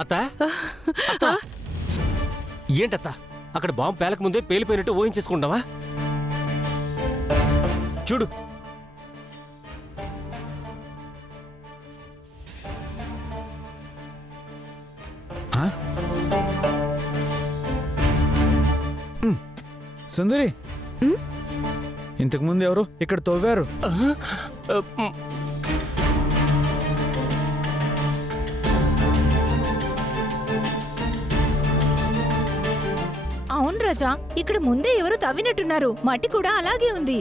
అత్త అత్త ఏంటత్త అక్కడ బాంబు పేలక ముందే పేలిపోయినట్టు ఊహించేసుకుంటావా? చూడు సుందరి, ఇంతకు ముందు ఎవరు ఇక్కడ తవ్వారు? అవును రాజా, ఇక్కడ ముందే ఎవరు తవ్వినట్టున్నారు. మట్టి కూడా అలాగే ఉంది.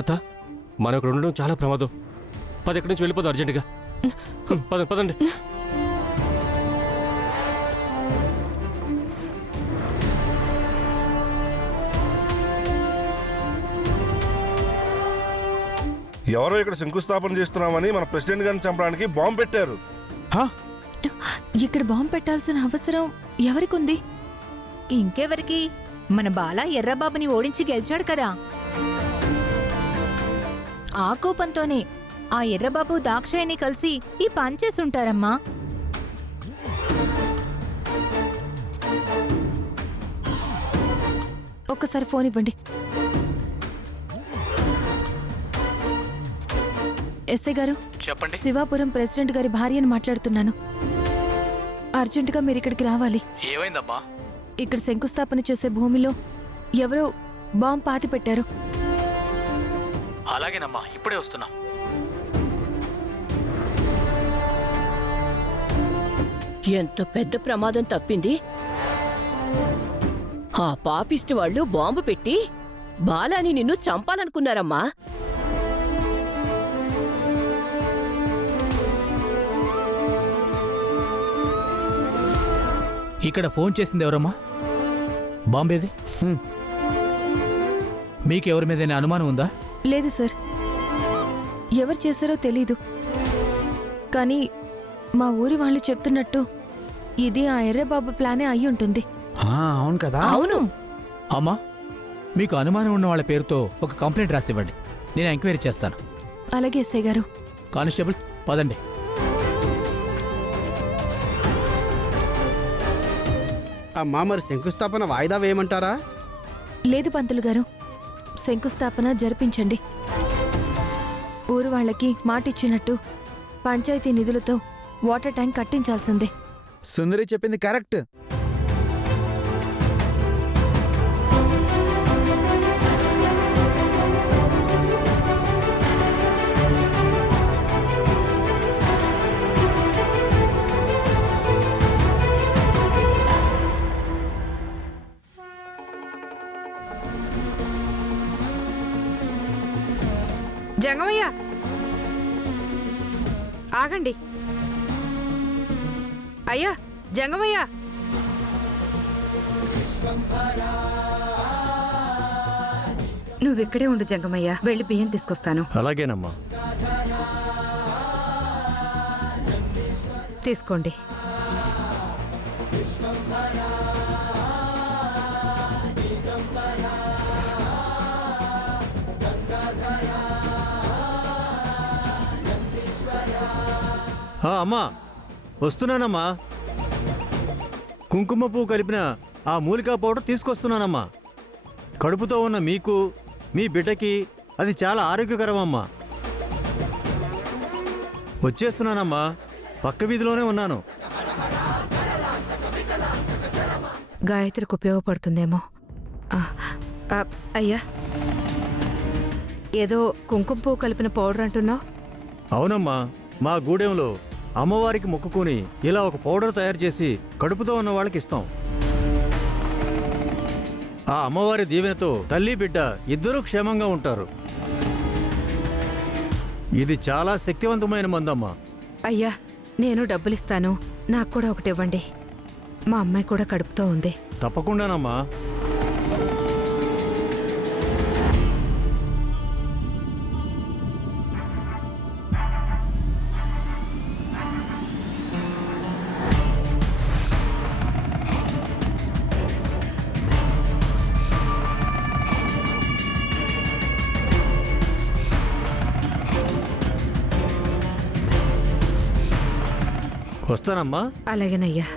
అత్త మనం ఇక్కడ ఉండడం చాలా ప్రమాదం. ఇక్కడి నుంచి వెళ్ళిపోదాం అర్జెంటుగా. పదండి. ఎవరో ఇక్కడ శంకుస్థాపన చేస్తున్నామని మన ప్రెసిడెంట్ గారిని చంపడానికి బాంబు పెట్టారు. ఇక్కడ బాంబు పెట్టాల్సిన అవసరం ఎవరికుంది? ఇంకెవరికి? మన బాల ఎర్రబాబుని ఓడించి గెలిచాడు కదా. ఆ కోపంతోనే ఆ ఎర్రబాబు దాక్షాయిని కలిసి ఈ పని చేసుంటారమ్మా. ఒక్కసారి ఫోన్ ఇవ్వండి. ఎస్ఐ గారు చెప్పండి. శివాపురం ప్రెసిడెంట్ గారి భార్యను మాట్లాడుతున్నాను. అర్జెంటుగా మీరు ఇక్కడికి రావాలి. ఏమైందమ్మా? ఇక్కడ శంకుస్థాపన చేసే భూమిలో ఎవరో బాంబు పాతి పెట్టారు. అలాగేనమ్మా, ఇప్పుడే వస్తున్నా. ఎంత పెద్ద ప్రమాదం తప్పింది. ఆ పాపిస్ట్ వాళ్ళు బాంబు పెట్టి బాలాని నిన్ను చంపాలనుకున్నారమ్మా. ఇక్కడ ఫోన్ చేసింది ఎవరమ్మా? బాంబేది? మీకెవరి మీదైనా అనుమానం ఉందా? లేదు సార్, ఎవరు చేశారో తెలీదు. కానీ మా ఊరి వాళ్ళు చెప్తున్నట్టు ఇది ఆ ఎర్రబాబు ప్లానే అయి ఉంటుంది. అవును కదా. అవును. అమ్మా, మీకు అనుమానం ఉన్న వాళ్ళ పేరుతో ఒక కంప్లైంట్ రాసివ్వండి. నేను ఎంక్వైరీ చేస్తాను. అలాగే ఎస్ఐ గారు. కానిస్టేబుల్స్ పదండి. అమ్మా, మరి శంకుస్థాపన వాయిదా వేయమంటారా? లేదు పంతులు గారు, శంకుస్థాపన జరిపించండి. ఊరు వాళ్ళకి మాటిచ్చినట్టు పంచాయతీ నిధులతో వాటర్ ట్యాంక్ కట్టించాల్సిందే. సుందరి చెప్పింది కరెక్ట్. జంగమయ్య, ఆగండి. అయ్యా జంగమయ్య, నువ్విక్కడే ఉండు జంగమయ్య, వెళ్ళి బియ్యం తీసుకొస్తాను. అలాగేనమ్మా. తీసుకోండి. అమ్మా, వస్తున్నానమ్మా. కుంకుమ పువ్వు కలిపిన ఆ మూలికా పౌడర్ తీసుకొస్తున్నానమ్మా. కడుపుతో ఉన్న మీకు, మీ బిడ్డకి అది చాలా ఆరోగ్యకరమమ్మా. వచ్చేస్తున్నానమ్మా, పక్క వీధిలోనే ఉన్నాను. గాయత్రికి ఉపయోగపడుతుందేమో. అయ్యా, ఏదో కుంకుమ పువ్వు కలిపిన పౌడర్ అంటున్నావు. అవునమ్మా, మా గూడెంలో అమ్మవారికి మొక్కుకొని ఇలా ఒక పౌడర్ తయారు చేసి కడుపుతో ఉన్న వాళ్ళకి ఇస్తాం. ఆ అమ్మవారి దీవెనతో తల్లి బిడ్డ ఇద్దరూ క్షేమంగా ఉంటారు. ఇది చాలా శక్తివంతమైన మందమ్మా. అయ్యా, నేను డబ్బులిస్తాను, నాకు కూడా ఒకటి ఇవ్వండి. మా అమ్మాయి కూడా కడుపుతో ఉంది. తప్పకుండానమ్మా. వస్తానమ్మా. అలాగేనయ్యా.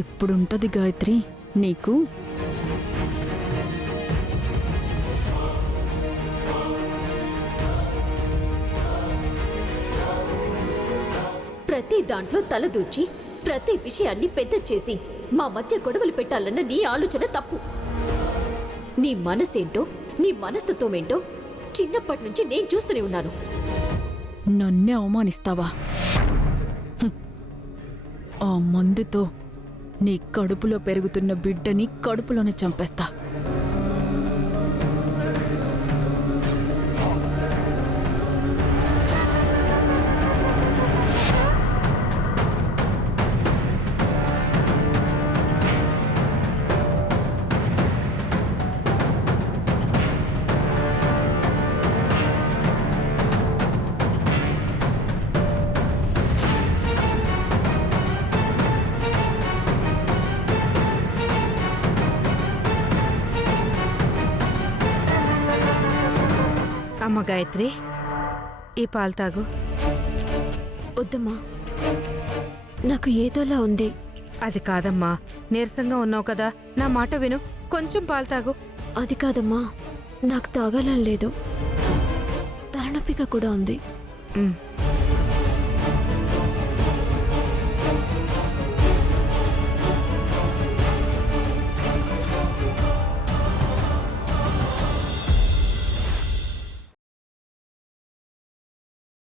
ఎప్పుడుంటది గాయత్రి నీకు? ప్రతి దాంట్లో తలదూర్చి ప్రతి విషయాన్ని పెద్ద చేసి మా మధ్య గొడవలు పెట్టాలన్న నీ ఆలోచన తప్పు. నీ మనసేంటో, నీ మనస్తత్వమేంటో చిన్నప్పటి నుంచి నేను చూస్తూనే ఉన్నాను. నన్నే అవమానిస్తావా? హ్మ్. ఆ మందుతో నీ కడుపులో పెరుగుతున్న బిడ్డని కడుపులోనే చంపేస్తా. అమ్మ గాయత్రి, ఈ పాలు తాగు. వద్దమ్మా, నాకు ఏదోలా ఉంది. అది కాదమ్మా, నీరసంగా ఉన్నావు కదా, నా మాట విను, కొంచెం పాలు తాగు. అది కాదమ్మా, నాకు తాగాలని లేదు, తలనొప్పిగా కూడా ఉంది. ఉమ్.